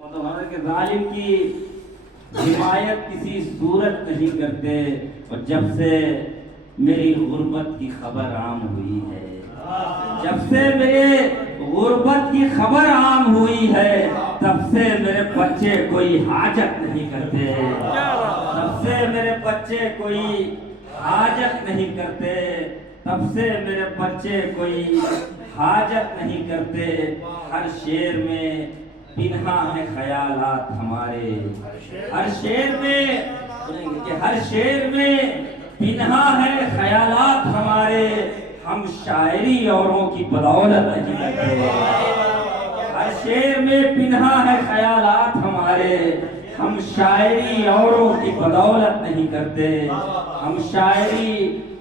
کہ ظالم کی حمایت کسی صورت نہیں کرتے، اور جب سے میری غربت کی خبر عام ہوئی ہے، جب سے میرے غربت کی خبر عام ہوئی ہے، تب سے میرے بچے کوئی حاجت نہیں کرتے، تب سے میرے بچے کوئی حاجت نہیں کرتے، تب سے میرے بچے کوئی حاجت نہیں کرتے۔ ہر شعر میں پنہا ہے خیالات ہمارے، ہر شعر میں ہر شعر میں پنہا ہے خیالات ہمارے، ہم شاعری اوروں کی بدولت نہیں کرتے۔ ہر شعر میں پنہا ہے خیالات ہمارے، ہم شاعری اوروں کی بدولت نہیں کرتے، ہم شاعری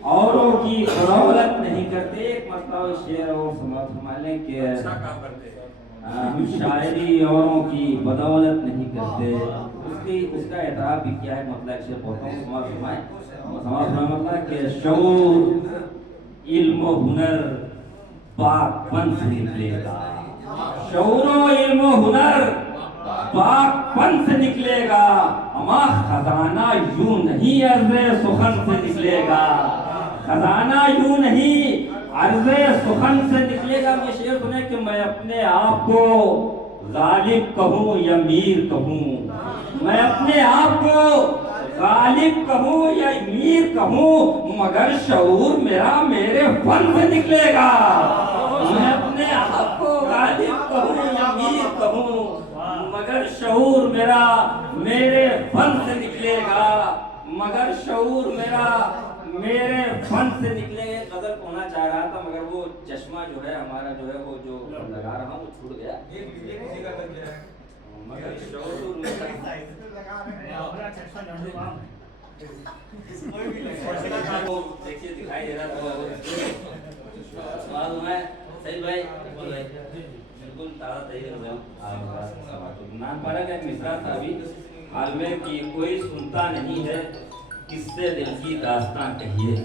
اوروں کی بدولت نہیں کرتے۔ ایک مسئلہ شعر اور سمجھنے کے ہم شاعری اوروں کی بدولت نہیں کرتے، اس کا اعتراف بھی کیا ہے۔ مطلب شعر پڑھتا ہوں، مطلب کہ شعور علم و ہنر پاک پن سے نکلے گا، شعور و علم و ہنر پاک پن سے نکلے گا، اما خزانہ یوں نہیں عرض سخن سے نکلے گا، خزانہ یوں نہیں عرض سخن سے نکلے گا۔ یہ شعر سنے کہ میں اپنے آپ کو غالب کہوں یا میر کہوں، میں اپنے آپ کو غالب کہوں یا میر کہوں، مگر شعور میرا میرے فن سے نکلے گا۔ میں اپنے آپ کو غالب کہوں یا میر کہوں، مگر شعور میرا میرے فن سے نکلے گا، مگر شعور میرا میرے فن سے نکلے گا۔ غزل ہونا چاہ رہا تھا مگر وہ چشمہ جو ہے ہمارا جو ہے وہ جو لگا رہا ہوں وہ چھوٹ گیا، مگر شعور دیکھیے دکھائی دے رہا تھا صحیح بھائی، بالکل تازہ ترین نام پڑھا گیا مصرع تھا ابھی حال میں کہ کوئی سنتا نہیں ہے کس سے دل کی داستان کہیے،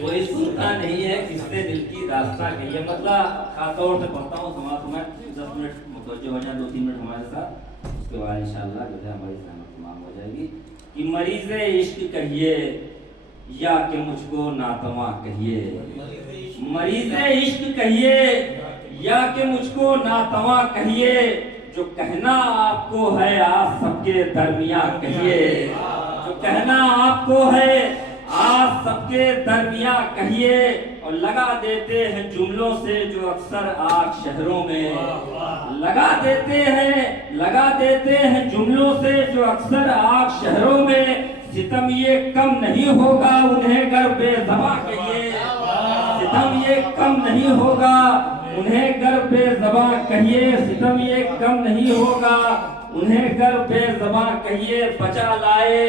کوئی سنتا نہیں ہے کس سے دل کی داستان کہیے۔ مطلب خاص طور سے پڑھتا ہوں، سماعت 10 منٹ متوجہ ہو جائیں، 2-3 منٹ ہمارے ساتھ، اس کے بعد انشاءاللہ جو ہے ہماری زحمت تمام ہو جائے گی۔ کہ مریض عشق کہیے یا کہ مجھ کو ناتواں کہیے، مریض عشق کہیے یا کہ مجھ کو ناتواں کہیے، جو کہنا آپ کو ہے آج سب کے درمیان کہیے، جو کہنا آپ کو ہے آج سب کے درمیان کہیے، اور لگا دیتے ہیں جملوں سے جو اکثر آگ شہروں میں، لگا دیتے ہیں جملوں سے جو اکثر آگ شہروں میں، ستم یہ کم نہیں ہوگا انہیں گر بے زباں کہیے، ستم یہ کم نہیں ہوگا انہیں گر بے زباں کہیے، ستم یہ کم نہیں ہوگا انہیں گر بے زباں کہیے۔ بچا لائے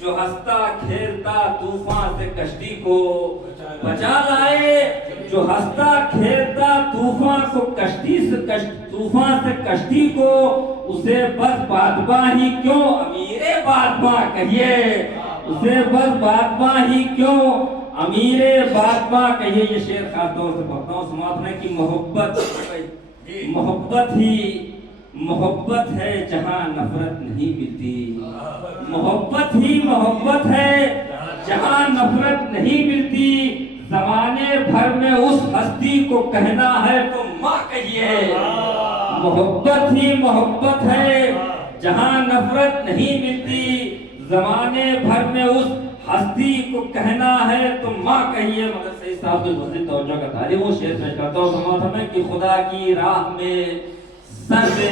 جو ہنستا کھیلتا طوفان سے کشتی کو، بچا لائے جو ہنستا کھیلتا طوفان سے کشتی کو، اسے بس بادباں ہی کیوں امیر بادباں کہیے، اسے بس بادباں ہی کیوں امیر بادباں کہیے۔ یہ شعر خاص طور سے پڑھتا ہوں، سماعت میں کہ محبت ہے جہاں نفرت نہیں ملتی، محبت ہی محبت ہے جہاں نفرت نہیں ملتی، زمانے بھر میں اس ہستی کو کہنا ہے تو ماں کہیے، محبت ہی محبت ہے جہاں نفرت نہیں ملتی، زمانے بھر میں اس ہستی کو کہنا ہے تو ماں کہیے۔ مگر صحیح صاحب المسجد توجہ کا تعلیم وہ شعر پیش کرتا ہوں، سماعت میں کہ خدا کی راہ میں سر دے